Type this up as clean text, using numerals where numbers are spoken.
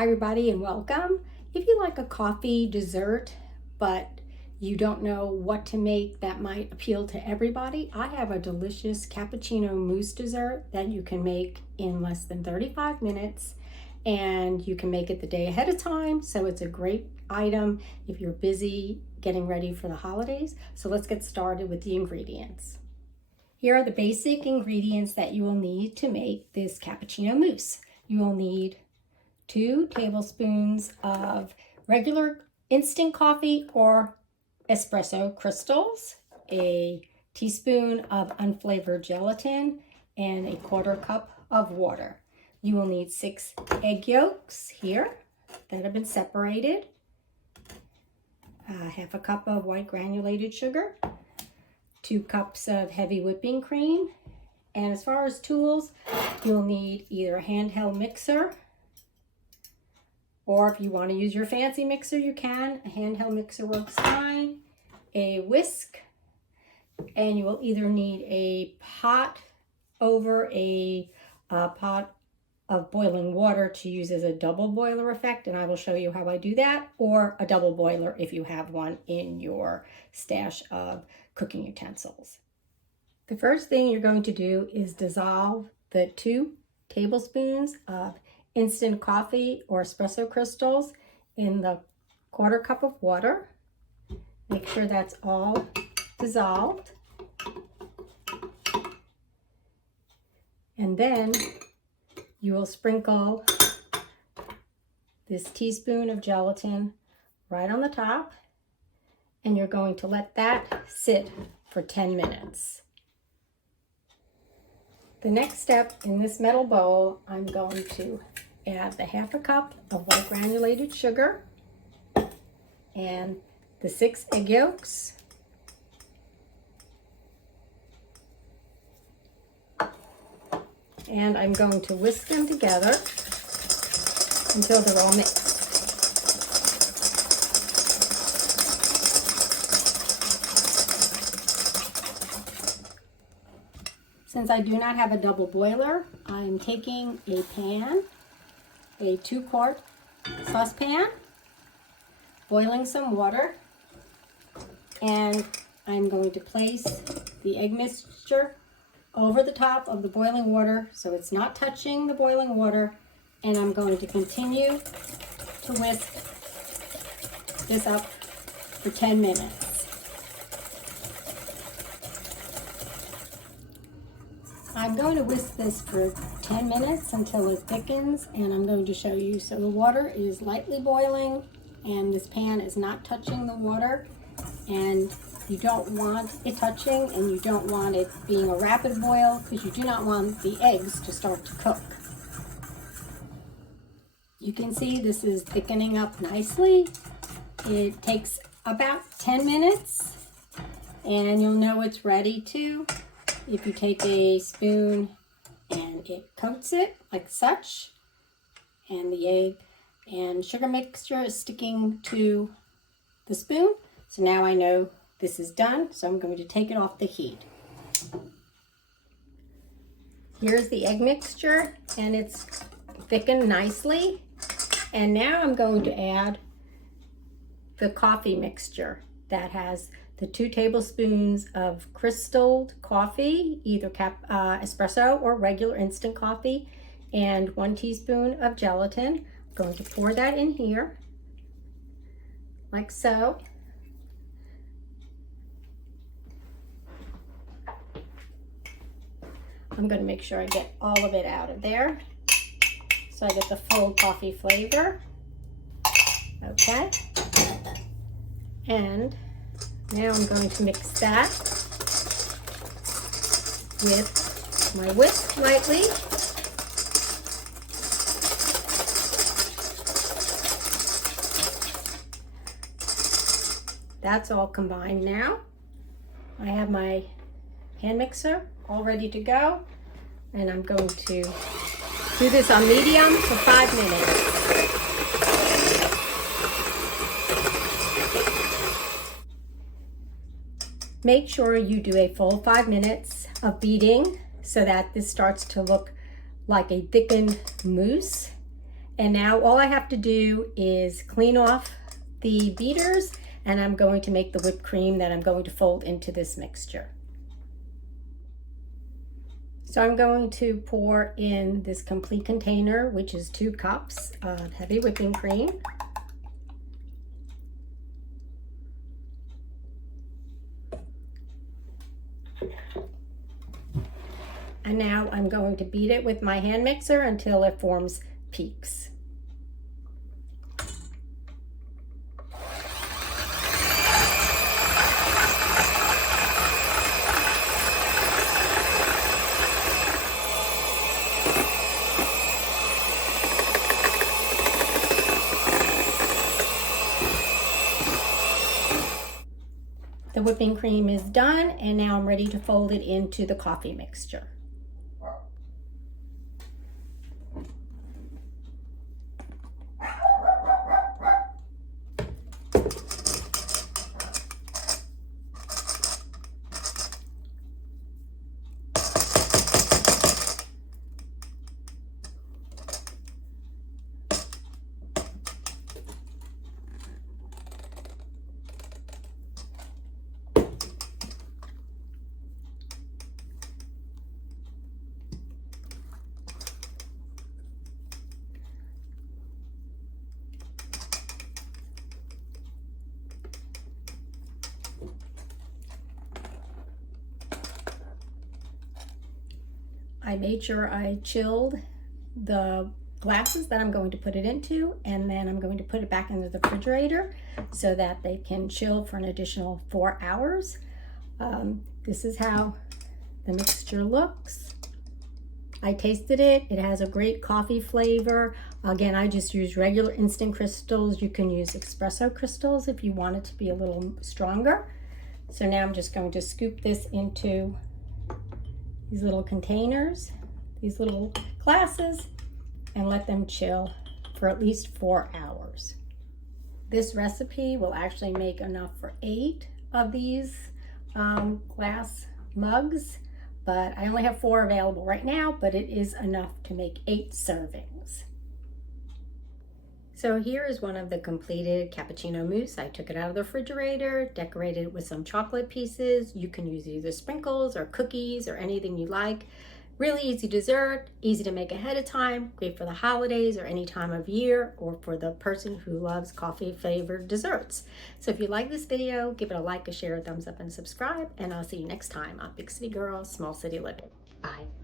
Hi everybody and welcome. If you like a coffee dessert but you don't know what to make that might appeal to everybody, I have a delicious cappuccino mousse dessert that you can make in less than 35 minutes, and you can make it the day ahead of time, so it's a great item if you're busy getting ready for the holidays. So let's get started with the ingredients. Here are the basic ingredients that you will need to make this cappuccino mousse. You will need 2 tablespoons of regular instant coffee or espresso crystals, a teaspoon of unflavored gelatin, and a 1/4 cup of water. You will need 6 egg yolks here that have been separated, 1/2 cup of white granulated sugar, 2 cups of heavy whipping cream, and as far as tools, you'll need either a handheld mixer, or if you want to use your fancy mixer, you can. A handheld mixer works fine. A whisk, and you will either need a pot over a pot of boiling water to use as a double boiler effect, and I will show you how I do that, or a double boiler if you have one in your stash of cooking utensils. The first thing you're going to do is dissolve the 2 tablespoons of instant coffee or espresso crystals in the 1/4 cup of water. Make sure that's all dissolved. And then you will sprinkle this teaspoon of gelatin right on the top, and you're going to let that sit for 10 minutes. The next step, in this metal bowl, I'm going to add the 1/2 cup of white granulated sugar and the 6 egg yolks, and I'm going to whisk them together until they're all mixed. Since I do not have a double boiler, I'm taking a pan, a 2-quart saucepan, boiling some water, and I'm going to place the egg mixture over the top of the boiling water so it's not touching the boiling water, and I'm going to continue to whisk this up for 10 minutes. I'm going to whisk this for 10 minutes until it thickens, and I'm going to show you. So the water is lightly boiling and this pan is not touching the water, and you don't want it touching and you don't want it being a rapid boil because you do not want the eggs to start to cook. You can see this is thickening up nicely. It takes about 10 minutes and you'll know it's ready to if you take a spoon and it coats it like such, and the egg and sugar mixture is sticking to the spoon. So now I know this is done, so I'm going to take it off the heat. Here's the egg mixture, and it's thickened nicely. And now I'm going to add the coffee mixture that has the 2 tablespoons of crystalled coffee, either espresso or regular instant coffee, and 1 teaspoon of gelatin. I'm going to pour that in here, like so. I'm going to make sure I get all of it out of there so I get the full coffee flavor. Okay. And now I'm going to mix that with my whisk lightly. That's all combined now. I have my hand mixer all ready to go, and I'm going to do this on medium for 5 minutes. Make sure you do a full 5 minutes of beating so that this starts to look like a thickened mousse. And now all I have to do is clean off the beaters, and I'm going to make the whipped cream that I'm going to fold into this mixture. So I'm going to pour in this complete container, which is 2 cups of heavy whipping cream. And now I'm going to beat it with my hand mixer until it forms peaks. The whipping cream is done, and now I'm ready to fold it into the coffee mixture. I made sure I chilled the glasses that I'm going to put it into, and then I'm going to put it back into the refrigerator so that they can chill for an additional 4 hours. This is how the mixture looks. I tasted it. It has a great coffee flavor. Again, I just use regular instant crystals. You can use espresso crystals if you want it to be a little stronger. So now I'm just going to scoop this into these little containers, these little glasses, and let them chill for at least 4 hours. This recipe will actually make enough for 8 of these glass mugs, but I only have 4 available right now, but it is enough to make 8 servings. So here is one of the completed cappuccino mousse. I took it out of the refrigerator, decorated it with some chocolate pieces. You can use either sprinkles or cookies or anything you like. Really easy dessert, easy to make ahead of time, great for the holidays or any time of year, or for the person who loves coffee flavored desserts. So if you like this video, give it a like, a share, a thumbs up, and subscribe, and I'll see you next time on Big City Girl, Small City Living. Bye.